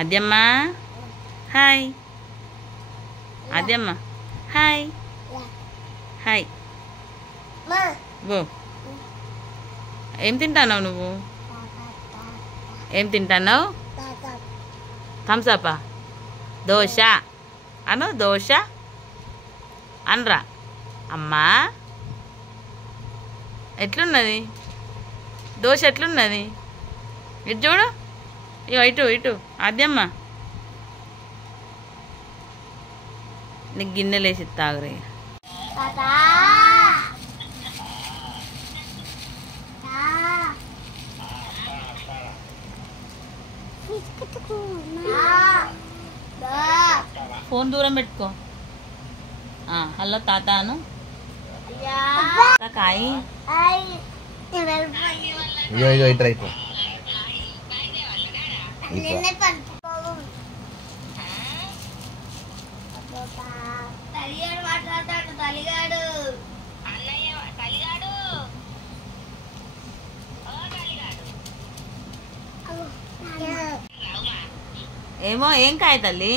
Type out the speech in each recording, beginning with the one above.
అద్యమ్మ hi. అద్యమ్మ hi. Hi బో. ఏం తింటావు నువ్వు? ఏం తింటావు? థమ్సప్పా? దోశ అను. దోశ అనరా. అమ్మా ఎట్లున్నది దోశ? ఎట్లున్నది? ఇటు చూడు. ఇగో ఇటు ఇటు. అద్యమ్మ నీకు గిన్నెలేసి తాగురే. ఫోన్ దూరం పెట్టుకో. హలో తాత అను. కాయి ఏమో. ఏం కాయ తల్లి?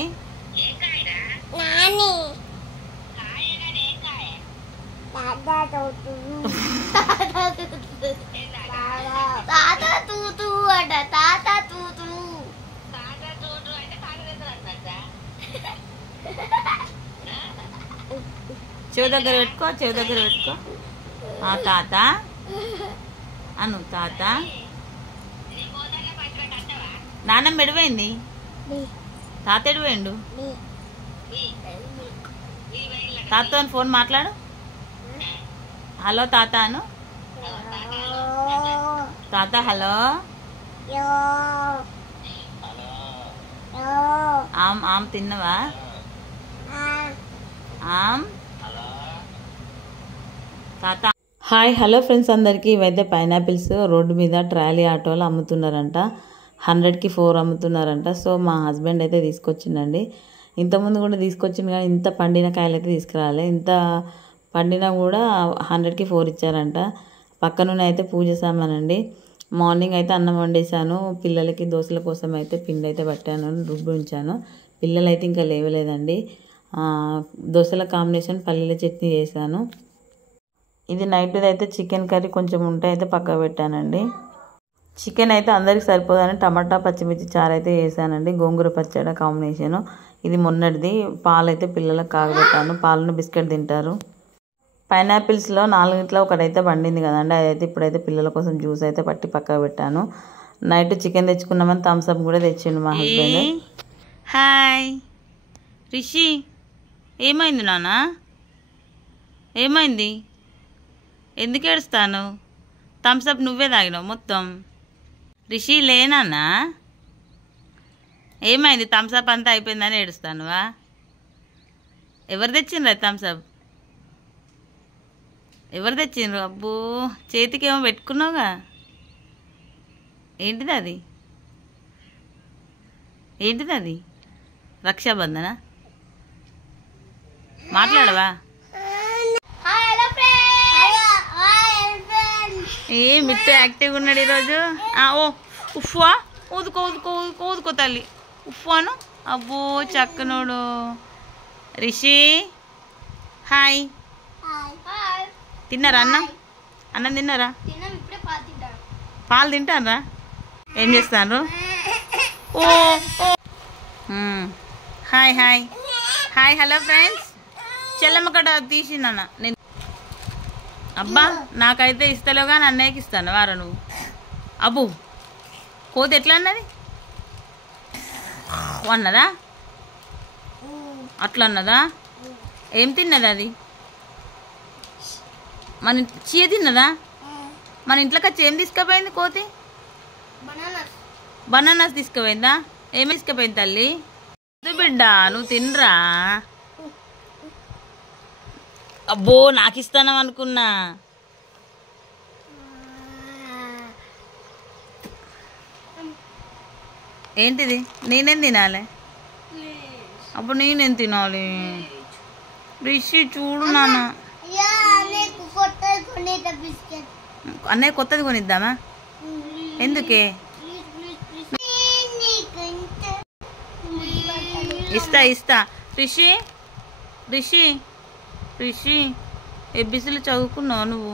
చెవి దగ్గర పెట్టుకో. చెవి దగ్గర పెట్టుకో. తాత అను. తాత. నాన్నమ్మ ఎడిపోయింది? తాత ఎడిపోయిండు? తాతతో ఫోన్ మాట్లాడు. హలో తాత అను. తాత హలో. ఆమ్ ఆమ్ తిన్నవా? ఆమ్ తాత. హాయ్ హలో ఫ్రెండ్స్ అందరికీ. ఇవైతే పైనాపిల్స్ రోడ్డు మీద ట్రాలీ ఆటోలో అమ్ముతున్నారంట. 100కి 4 అమ్ముతున్నారంట. సో మా హస్బెండ్ అయితే తీసుకొచ్చిండండి. ఇంతకుముందు కూడా తీసుకొచ్చింది కానీ ఇంత పండిన కాయలు అయితే తీసుకురాలే. ఇంత పండినా కూడా 100కి 4 ఇచ్చారంట. పక్కనున్న అయితే పూజ సామానండి. మార్నింగ్ అయితే అన్నం వండేసాను. పిల్లలకి దోశల కోసం అయితే పిండి అయితే పట్టాను, రుబ్బి ఉంచాను. పిల్లలు అయితే ఇంకా లేవలేదండి. దోశల కాంబినేషన్ పల్లీల చట్నీ చేశాను. ఇది నైట్ది అయితే చికెన్ కర్రీ కొంచెం ఉంటే అయితే పక్కకు పెట్టానండి. చికెన్ అయితే అందరికి సరిపోదని టమాటా పచ్చిమిర్చి చారు అయితే వేసానండి. గోంగూర పచ్చడి కాంబినేషను. ఇది మొన్నటిది. పాలు అయితే పిల్లలకు కాగబెట్టాను. పాలను బిస్కెట్ తింటారు. పైనాపిల్స్లో 4గిట్లో ఒకటైతే పండింది కదండి. అదైతే ఇప్పుడైతే పిల్లల కోసం జ్యూస్ అయితే పట్టి పక్కకు పెట్టాను. నైట్ చికెన్ తెచ్చుకున్నామని థమ్స్అప్ కూడా తెచ్చిండు మా హస్బెండ్. హాయ్ రిషి. ఏమైంది నాన్న? ఏమైంది? ఎందుకు ఏడుస్తాను? థమ్స్అప్ నువ్వే తాగినావు మొత్తం. రిషి లేనా? ఏమైంది? థమ్స్అప్ అంతా అయిపోయిందని ఏడుస్తానువా? ఎవరు తెచ్చిండ్రు థమ్స్అప్? ఎవరు తెచ్చిండ్రు? అబ్బో చేతికి ఏమో పెట్టుకున్నావుగా. ఏంటిది అది? ఏంటిది అది? రక్షాబంధన? మాట్లాడవా? ఏ మిట్టు యాక్టివ్గా ఉన్నాడు ఈరోజు. ఓ ఉఫ్వా. ఊదుకో ఊదుకో ఊదుకో ఊదుకో తల్లి. ఉఫ్వాను. అబ్బో చక్కనోడు. రిషి హాయ్. తిన్నారా అన్నం? అన్నం తిన్నారా? పాలు తింటారా? ఏం చేస్తాను? Oh hi hi hi hello friends. చెల్లమ్మ కడ తీసిందన్న నేను. అబ్బా నాకైతే ఇస్తలేవు కానీ అన్నయ్యకి ఇస్తాను వారా నువ్వు. అబ్బు కోతి ఎట్లా అన్నది? అన్నదా? అట్లా అన్నదా? ఏం తిన్నది అది? మన చీయ తిన్నదా? మన ఇంట్లోకి వచ్చి ఏం తీసుకుపోయింది కోతి? బనానాస్ తీసుకుపోయిందా? ఏమి తీసుకుపోయింది తల్లి? బిడ్డ నువ్వు తినరా? అబ్బో నాకు ఇస్తాను అనుకున్నా. ఏంటిది? నేనేం తినాలి? అప్పుడు నేనేం తినాలి? రిషి చూడు నాన్న. అన్నయ్య కొత్తది కొనిద్దామా? ఎందుకే? ఇస్తా రిషి రిషి రిషి ఏబిసిలు చదువుకున్నావు నువ్వు?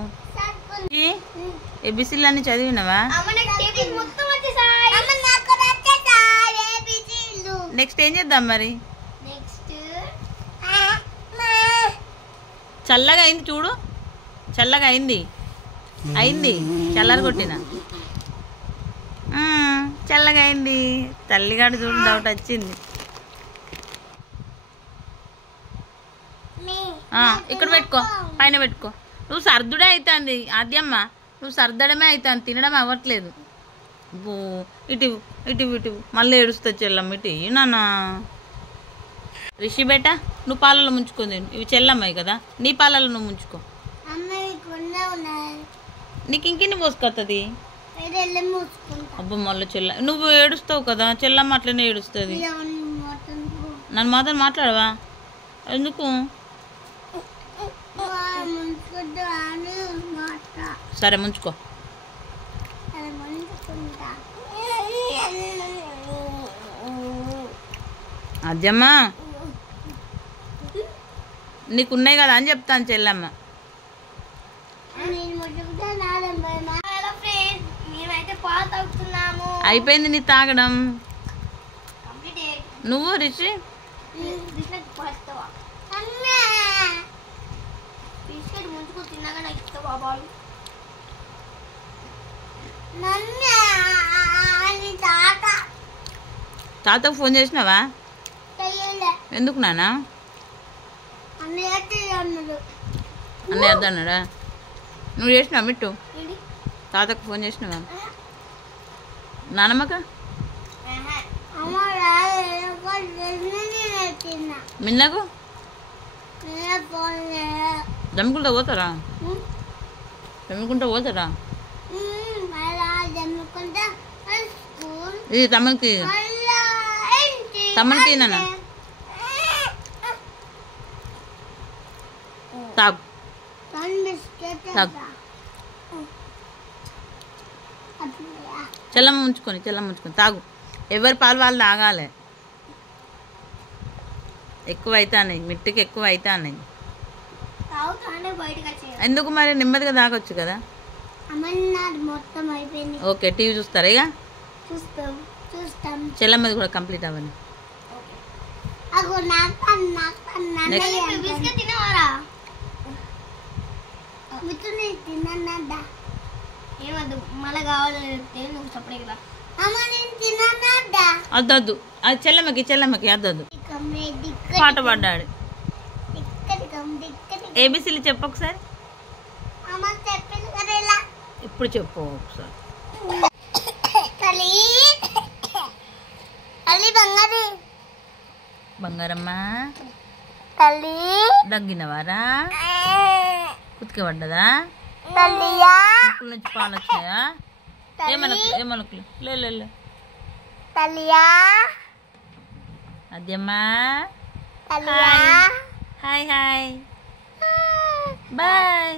ఏబిసిలు అన్ని చదివినవా? నెక్స్ట్ ఏం చేద్దాం మరి? చల్లగా అయింది చూడు, చల్లగా అయింది చల్లర కొట్టిన చల్లగా అయింది. తల్లిగాడు చూడు డౌట్ వచ్చింది. ఇక్కడ పెట్టుకో, పైన పెట్టుకో. నువ్వు సర్దుడే అవుతుంది ఆద్యమ్మ, నువ్వు సర్దడమే అవుతుంది, తినడం అవ్వట్లేదు. ఇటు ఇటు ఇటు మళ్ళీ ఏడుస్తా చెల్లమ్మ. ఇటు నాన్న రిషి బేట, నువ్వు పాలలో ముంచుకొని ఇవి చెల్లమ్మాయి కదా, నీ పాలలో నువ్వు ముంచుకో. నీకు ఇంకెన్ని పోసుకొస్తుంది? అబ్బా మళ్ళీ చెల్ల, నువ్వు ఏడుస్తావు కదా, చెల్లమ్మ అట్లనే ఏడుస్తుంది. నన్ను మాత్రం మాట్లాడవా? ఎందుకు? సరే ముంచుకో. అజ్జమ్మ నీకున్నాయి కదా అని చెప్తాను చెల్లమ్మ. అయిపోయింది నీ తాగడం. నువ్వు రిషి తాతకు ఫోన్ చేసినావా? ఎందుకు నాన్న? అన్నయ్య వద్దన్నాడా? నువ్వు చేసినావా మిట్టు? తాతకు ఫోన్ చేసినావా? నానమ్మక మిన్నకు దమ్ముకుంటా పోతారా? పోతారా? ఇది తమ్మునికి నాన్న తాగు తాగు. చెల్లమ్మ ఉంచుకొని తాగు. ఎవరి పాలు వాళ్ళు తాగాలి. ఎక్కువ అవుతాయి, మిట్టుకి ఎక్కువ అవుతాయి. ఎందుకు మరి? నెమ్మదిగా తాగొచ్చు కదా. ఓకే, టీవీ చూస్తారా? ఇక చెల్లమ్మది కూడా కంప్లీట్ అవ్వాలి. అద్దొద్దు, అది చెల్లమ్మకి అద్దొద్దు. పాట పాడ్డాడు. ఏబిసిలు చెప్పు ఒకసారి. ఇప్పుడు చెప్పు ఒకసారి. బంగారమ్మ దగ్గినవారా? కుతికి పడ్డదా? ముక్కుల నుంచి పాలు వచ్చాయా? ఏమనుకులు లే అద్యమ్మా. Hi hi bye.